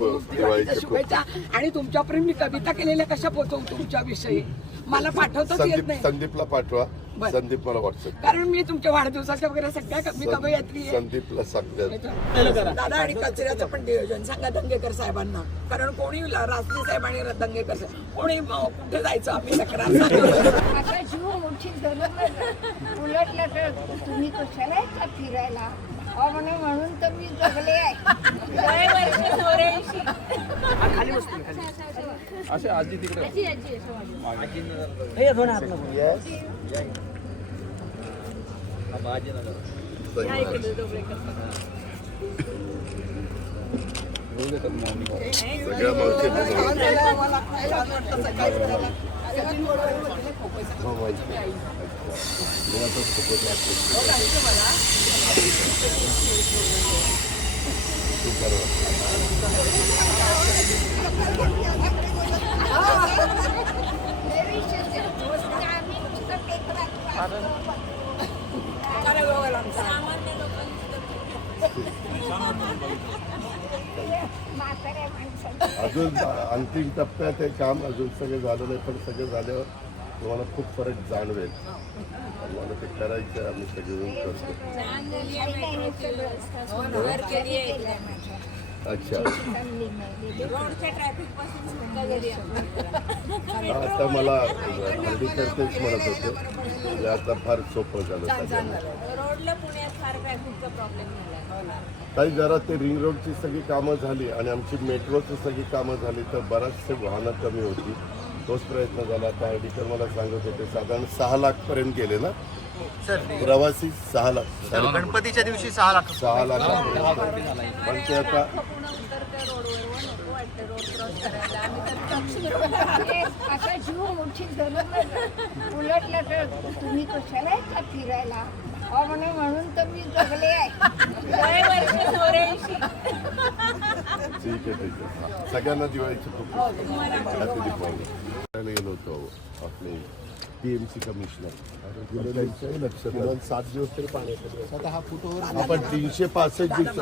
दिवाळीच्या शुभेच्छा. आणि तुमच्यापर्यंत मी कविता केलेल्या कशा पोहोचवू तुमच्या विषयी मला पाठवताच येत संदीप नाही. संदीपला पाठवा. बरं. संदीप मला व्हॉट्सअप कारण मी तुमच्या वाढदिवसाच्या वगैरे सगळ्या क- मी कवयित्री आहे. संदीपला सांगते दादा आणि कचऱ्याचं पण नियोजन सांगा दंगेकर साहेबांना. कारण कोणी रासने साहेब आणि दंगेकर साहेब कोणी कुठे जायचं? आम्ही तक्रार सांगा. आता जीव मुठीत धरून उलटलं तर तुम्ही कशाला येता फिरायला? अहो म्हणे म्हणून तर मी जगले आहे. असे आजी तिकडे. येतात सगळ्या म्हाताऱ्या माणसाचं अजून अंतिम टप्प्यात हे काम अजून सगळं झालं नाही पण सगळं झाल्यावर तुम्हाला खूप फरक जाणवेल. मला ते करायचं आम्ही सगळे करतो. अच्छा. आता मला हल्लीकर तेच म्हणत होते. म्हणजे आता फार सोपं झालं रोडला पुण्यात फार ट्रॅफिकचा प्रॉब्लेम झाला काही जरा ते रिंग रोडची सगळी कामं झाली आणि आमची मेट्रोची सगळी कामं झाली तर बराचसे वाहनं कमी होती. तोच प्रयत्न झाला. आता हर्डीकर मला सांगत होते साधारण सहा लाख पर्यंत गेले ना? प्रवासी सहा लाख. गणपतीच्या दिवशी सहा लाख सहा लाख पण ते आता जीव उलटलं तर तुम्ही कशाला येता फिरायला? अहो म्हणे म्हणून तर मी जगले आहे. ठीक आहे ठीक आहे. सगळ्यांना दिवाळीची खूप. फिरायला गेलो होतो आपले पीएमसी कमिशनर. सात दिवस तरी पाणी आपण तीनशे पासष्ट दिवस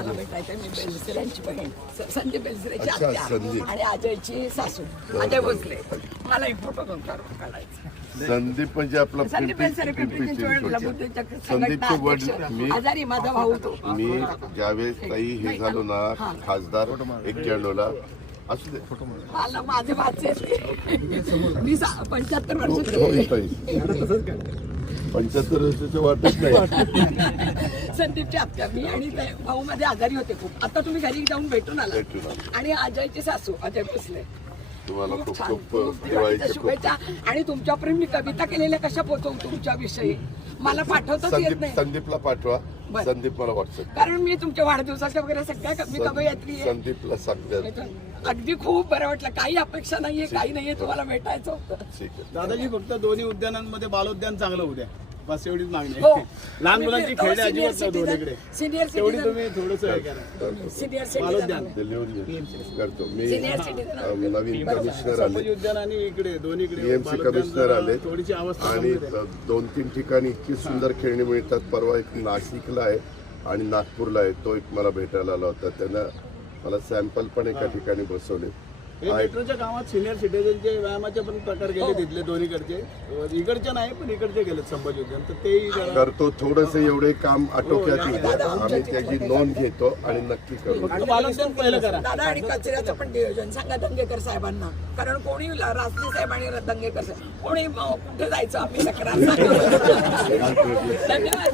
संदीप आत्या संदीप. आणि अजयची सासू. अजय भोसले मला एक फोटो काढून काढायचा. संदीप म्हणजे आपला संदीप बेलसरे संदीपचे वडील. मी आजारी माझा भाऊ तो मी ज्यावेळेस ताई हे झालो ना खासदार एक्क्याण्णवला असू दे. मला माझे भाचे मी पंच्याहत्तर. पंच्याहत्तर वर्षाचं वाटत नाही. संदीपची आत्या मी आणि भाऊ मध्ये आजारी होते खूप. आता तुम्ही घरी जाऊन भेटून आला. भेटून आलो. आणि अजयची सासू अजय भोसले. तुम्हाला खूप छान. खूप खूप दिवाळीच्या दिवाळीच्या खूप शुभेच्छा. आणि तुमच्यापर्यंत मी कविता केलेल्या कशा पोहोचवू तुमच्या विषयी? मला पाठवताच येत संदीप नाही. संदीपला पाठवा. बरं. संदीप मला व्हॉट्सअप कारण मी तुमच्या वाढदिवसाच्या वगैरे सगळ्या क- मी कवयित्री आहे. संदीपला सांगते. अगदी खूप बरं वाटलं. काही अपेक्षा नाहीये काही नाहीये तुम्हाला भेटायचं होतं. ठीक आहे. दादाजी फक्त दोन्ही उद्यानांमध्ये बालोद्यान चांगलं होऊ द्या. बस एवढीच मागणी हो. आहे लहान मुलांची खेळणे अजिबात नाही दोन्हीकडे सिनियर तेवढी सिटीजन तुम्ही थोडस हे करा. सिनियर. सिटीजन. करतो. मी Senior citizen. अं, नवीन कमिशनर आले. उद्यान आणि इकडे दोन्हीकडे कमिशनर जरा आले. थोडीशी अवस्था आणि गंभीर आहे. दोन तीन ठिकाणी इतकी सुंदर खेळणी मिळतात. परवा एक नाशिकला आहे आणि नागपूरला आहे. तो एक मला भेटायला आला होता. त्यांना मला सॅम्पल पण एका ठिकाणी बसवले. हे हा मेट्रोच्या गावात सिनियर सिटीजनचे व्यायामाचे पण प्रकार हो. गेले तिथले दोन्हीकडचे. इकडचे नाही पण इकडचे गेलेत संभाजी उद्यान. तर तेही करतो थोडस एवढे काम आटोक्यात येऊ द्या. आम्ही त्याची नोंद घेतो आणि नक्की करू. आणि बालोद्यान पहिलं करा. दादा आणि कचऱ्याचं पण नियोजन सांगा दंगेकर साहेबांना. कारण कोणी रासने साहेब आणि दंगेकर साहेब कोणी कुठे जायचं आम्ही तक्रार. धन्यवाद.